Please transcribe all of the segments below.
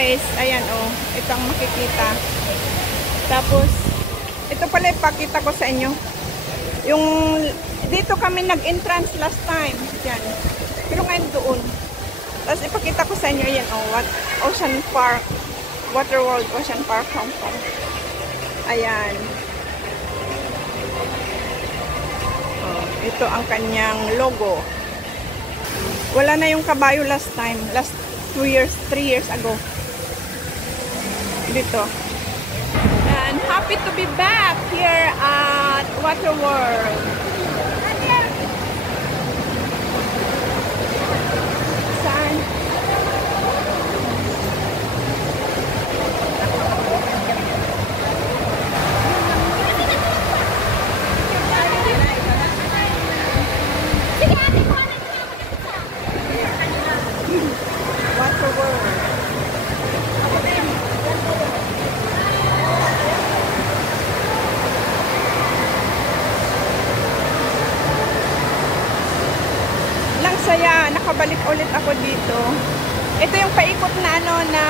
guys. Ayan oh. Ito ang makikita. Tapos, ito pala ipakita ko sa inyo. Yung, dito kami nag-entrance last time. Yan. Pero ngayon doon. Tapos ipakita ko sa inyo. Ayan oh. Ocean Park. Water World Ocean Park, Hong Kong. Ayan. Oh, ito ang kanyang logo. Wala na yung kabayo last time. Last 3 years ago. Dito. And happy to be back here at Water World. Saan? Water World. Lang saya, nakabalik ulit ako dito. Ito yung paikot na ano na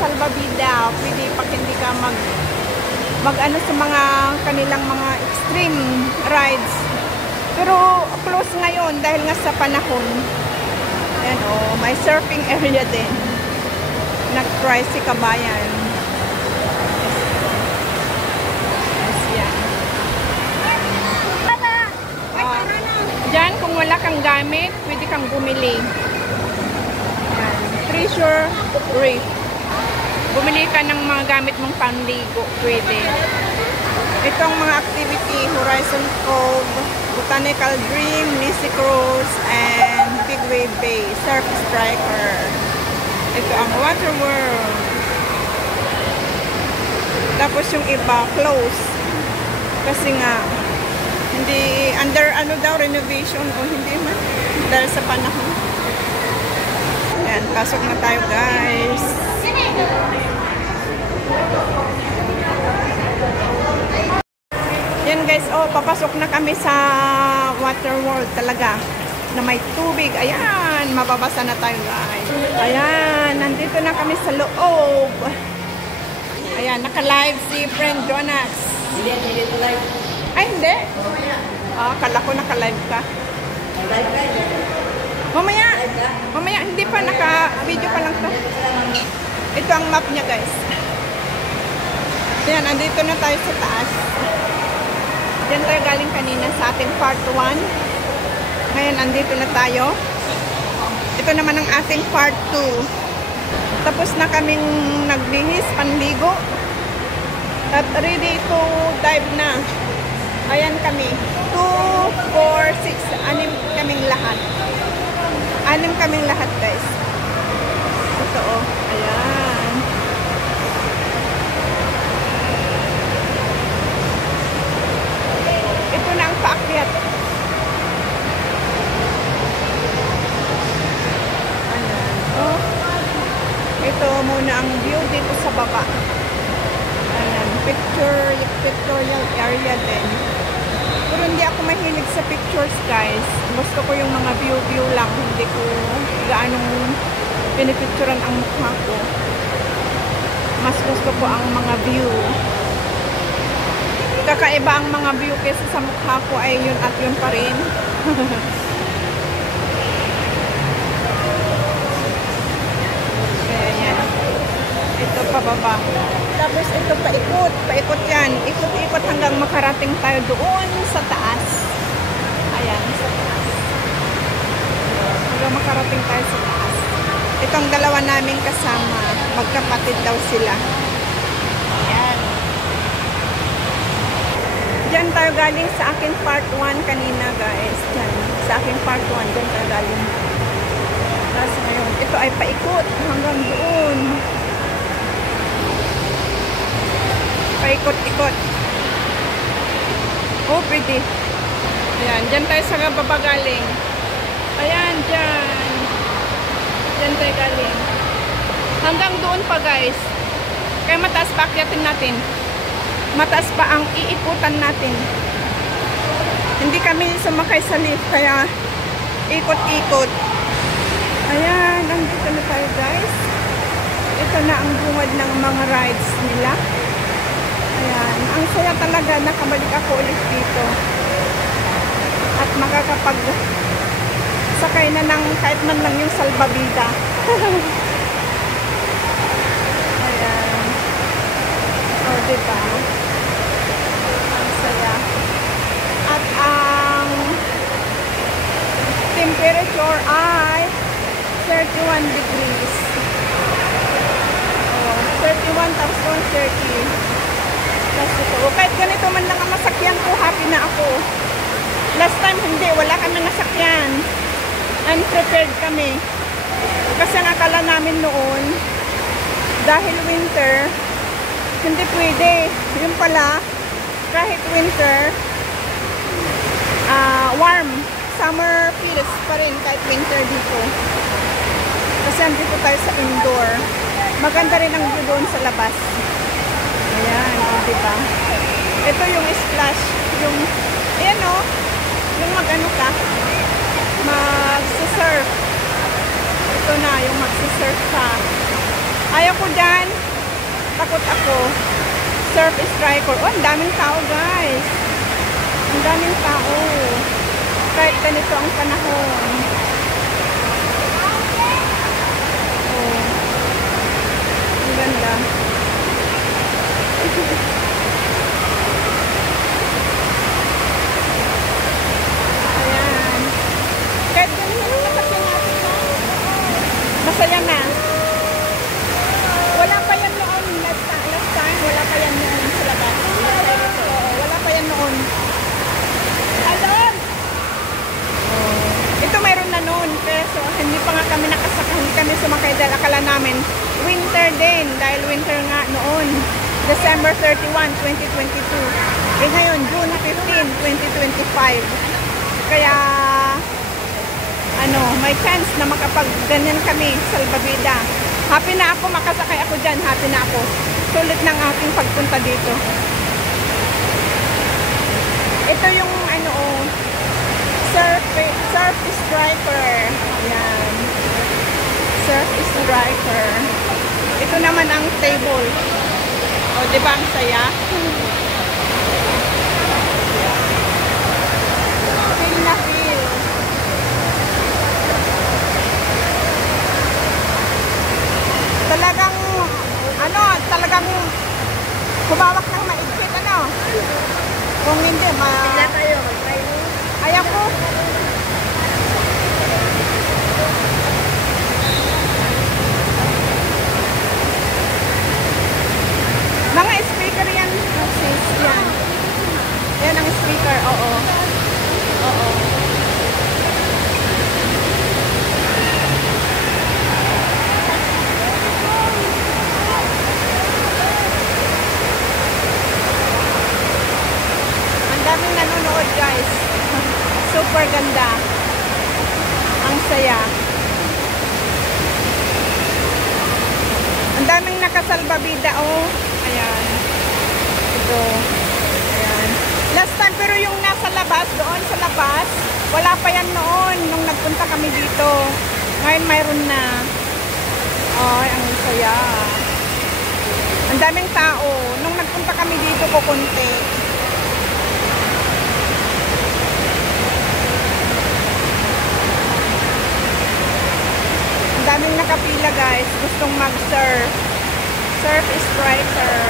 salbabida. Pwede pag hindi ka mag ano sa mga kanilang mga extreme rides. Pero close ngayon dahil nga sa panahon. Ayan oh, may surfing area din. Nag-try si Kabayan. Yes, yan. Diyan, kung wala kang gamit, pwede kang bumili. Ayan. Treasure Reef. Bumili ka ng mga gamit mong panligo. Pwede. Ito ang mga activity. Horizon Cove, Botanical Dream, Lizzie Cruise, and Big Wave Bay, Surf Striker. Ito ang Water World. Tapos yung iba, close. Kasi nga, hindi, under ano daw, renovation o hindi man. Dahil sa panahon. Ayan, pasok na tayo guys. Yan guys, oh, papasok na kami sa Water World talaga. Na may tubig. Ayan, mababasa na tayo guys. Ayan, nandito na kami sa loob. Ayan, naka-live si friend Jonas. Hindi to live. Ay, hindi. Kala ko naka-live ka. Mamaya. Mamaya, hindi pa. Naka-video pa lang to. Ito ang map niya guys. Ayan, nandito na tayo sa taas. Diyan tayo galing kanina sa ating part 1. Ngayon, andito na tayo. Ito naman ang ating part 2. Tapos na kaming nagbihis, panligo. At ready to dive na. Ayan kami. 2, 4, 6. 6 kaming lahat. 6 kaming lahat guys. Ito oh. Ayan. Ito na ang paakyat. Ayan. Oh. Ito muna ang view dito sa baba. Ayan. Pictorial area din. Pero hindi ako mahilig sa pictures guys. Gusto ko yung mga view lang. Hindi ko gaanong pinipicturan ang mukha ko. Mas gusto ko ang mga view. Kakaiba ang mga view kesa sa mukha ko ay yun at yun pa rin. Kaya yan. Ito pababa. Tapos ito paikot. Paikot yan. Ikot-ikot hanggang makarating tayo doon sa taas. Ayan, sa taas. Hanggang makarating tayo sa taas. Itong dalawa naming kasama. Magkapatid daw sila. Ayan. Diyan tayo galing sa aking part 1 kanina guys. Diyan. Sa aking part 1. Diyan tayo galing. Tapos ngayon, ito ay paikot hanggang doon. Paikot-ikot. Oh, pretty. Ayan, dyan tayo sa baba galing. Ayan, dyan. Dyan tayo galing. Hanggang doon pa guys. Kaya mataas pa akyatin natin. Mataas pa ang iikutan natin. Hindi kami sumakay sa lift, kaya ikot-ikot. Ayan, nandito na tayo guys. Ito na ang bungad ng mga rides nila. Ayan. Ang saya talaga, nakabalik ako ulit dito. At makakapag sakay na ng kahit man lang yung salbabida. Ayan. O, diba? Ang saya. At ang temperature ay 31 degrees. O, 31 tapos 130. Tapos ito. O, kahit ganito man lang ang masakyan ko, happy na ako. Last time hindi, wala kami nasakyan. Unprepared kami. Kasi ang akala namin noon, dahil winter, hindi pwede. Yun pala, kahit winter, warm. Summer feels pa rin kahit winter dito. Kasi andito tayo sa indoor. Maganda rin ang view doon sa labas. Ayan, o diba? Ito yung splash. Yung, ayan o, yung mag-ano ka, mag-surf. Ito na, yung mag-surf ka. Ayaw ko dyan. Takot ako. Surf striker. Oh, ang daming tao, guys. Ang daming tao. Kahit ganito ang panahon. Oh. Ang ganda. Ayan. Kahit ganito ang masakyan natin na. Masaya na. Wala pa yan noon. Last time, wala pa yan noon sa labas. Wala pa yan noon. Alon! Ito mayroon na noon. Pero hindi pa nga kami nakasakay. Hindi kami sumakay dahil akala namin winter din. Dahil winter nga noon. December 31, 2022. Eh ngayon, June 15, 2025. Kaya may chance na makapag-ganyan kami sa salbabida. Happy na ako, makasakay ako dyan. Happy na ako. Sulit ng aking pagpunta dito. Ito yung surf striker. Ayan. Surf striker. Ito naman ang table. O, diba ang saya? Feel na feel. Talagang humawak ng maigpit, Kung hindi, Sila tayo, mag-try mo. Ayaw ko. Mga speaker yan, sis, yan. Yan ang speaker, oo. Oo. Daming nanonood, guys. Super ganda. Ang saya. Ang daming nakasalbabida, oh. Ayan. Ito. Ayan. Last time, pero yung nasa labas, doon sa labas, wala pa yan noon nung nagpunta kami dito. Ngayon mayroon na. Ay, ang saya. Ang daming tao. Nung nagpunta kami dito, kukunti. Daming nakapila, guys. Gustong mag-surf. Surf striker.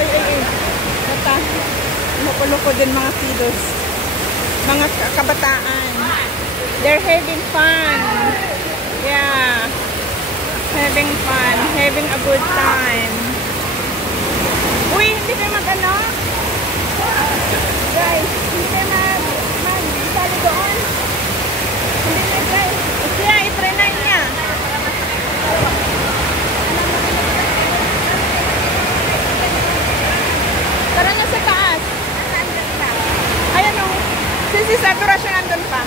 Ay. Bata. Loko-loko din mga kidos. Mga kabataan. They're having fun. Yeah. Having fun. Having a good time. Uy, hindi kayo mag-ano? Guys, hindi kayo mag-sali doon. Hindi kayo, guys. Kaya, i-try na niya. Tara na sa taas. Ayan o. Since sa durasyon nandun pa.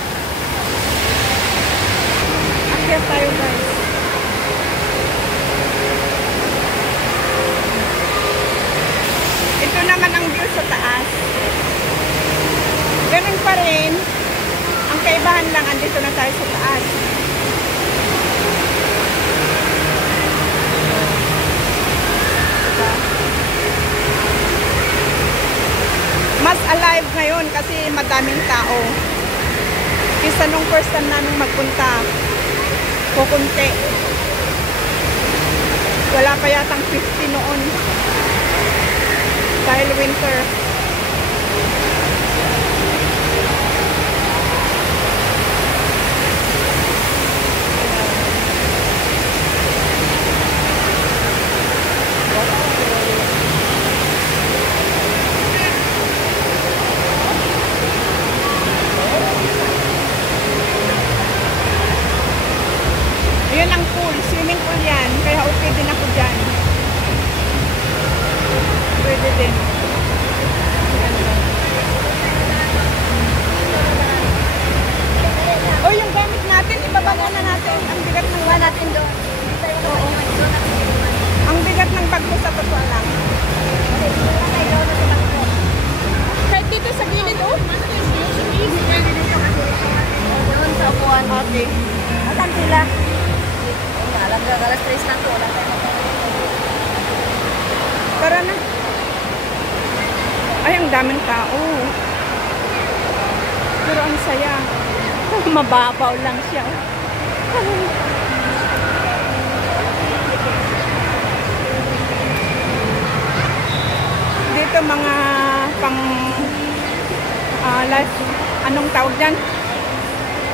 Akyat tayo, guys. Ito naman ang view sa taas. Ganun pa rin. Ang kaibahan lang, andito na tayo sa taas. alive ngayon kasi madaming tao. Kisa nung first time namin magpunta, kukunti. Wala pa yatang 50 noon. Dahil winter. Yun ang pool. Swimming pool yan. Kaya okay din ako dyan. Pwede din. O yung gamit natin, ibababa na natin. Ang bigat ng Iba natin doon. Oo. Ang bigat ng bag ko sa totoo lang. Kahit dito sa gilid, oh. Doon sa upuan. Okay. Asan sila? Alam ka, alas 3 na to. Wala tayo. Tara na. Ay, ang daming tao. Pero ang saya. Mababaw lang siya. Dito mga pang last, anong tawag dyan?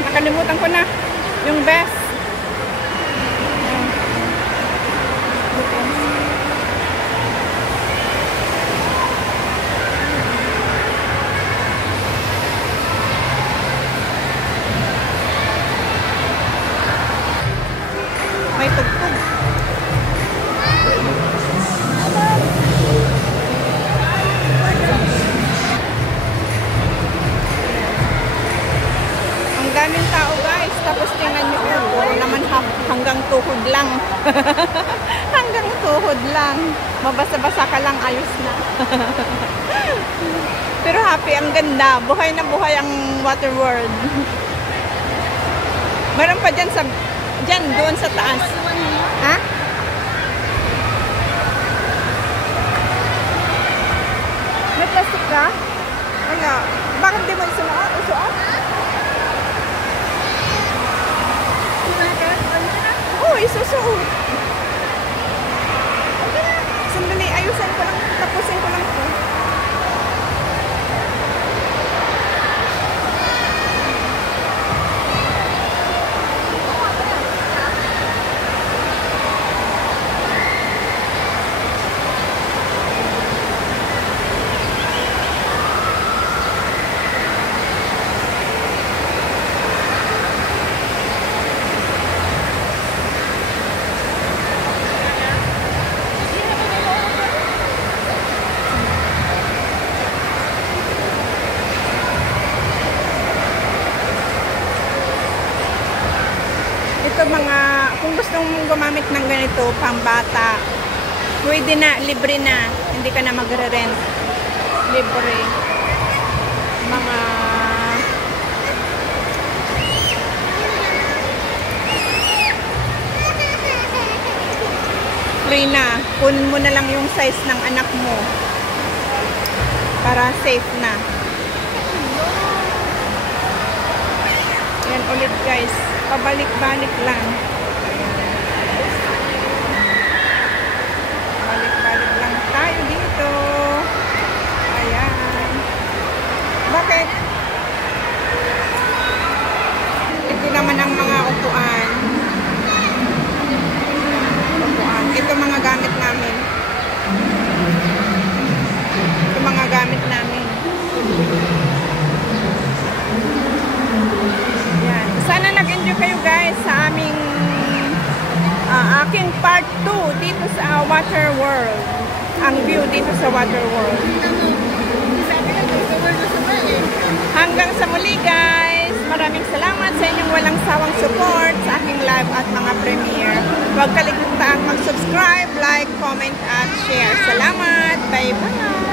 Nakalimutan ko na. Yung best. May tugtog. Ang daming tao guys. Tapos tingnan nyo. Puro naman hanggang tuhod lang. Hanggang tuhod lang. Mabasa-basa ka lang. Ayos na. Pero happy. Ang ganda. Buhay na buhay ang water world. Meron pa dyan sa doon sa taas. Ha? May plastic ka? Wala. Bakit di mo isuot? Isuot? Oo, isusuot. Sandali, ayusin ko lang. Tapusin ko lang ito. Ito mga, kung gusto mong gumamit ng ganito, pambata, pwede na, libre na. Hindi ka na magre-rent. Libre. Mga free na. Kunin mo na lang yung size ng anak mo. Para safe na. Yan ulit guys. Pabalik-balik lang. Balik-balik lang tayo dito. Ayan. Bakit? Ito naman ang mga upuan. Upuan. Ito mga gamit namin. Ito mga gamit namin. Yan. Sana nag-enjoy kayo guys sa aming aking part 2 dito sa Water World. Ang view dito sa Water World. Hanggang sa muli guys. Maraming salamat sa inyong walang sawang support sa aking live at mga premiere. Huwag kaligtaan mag-subscribe, like, comment at share. Salamat. Bye-bye.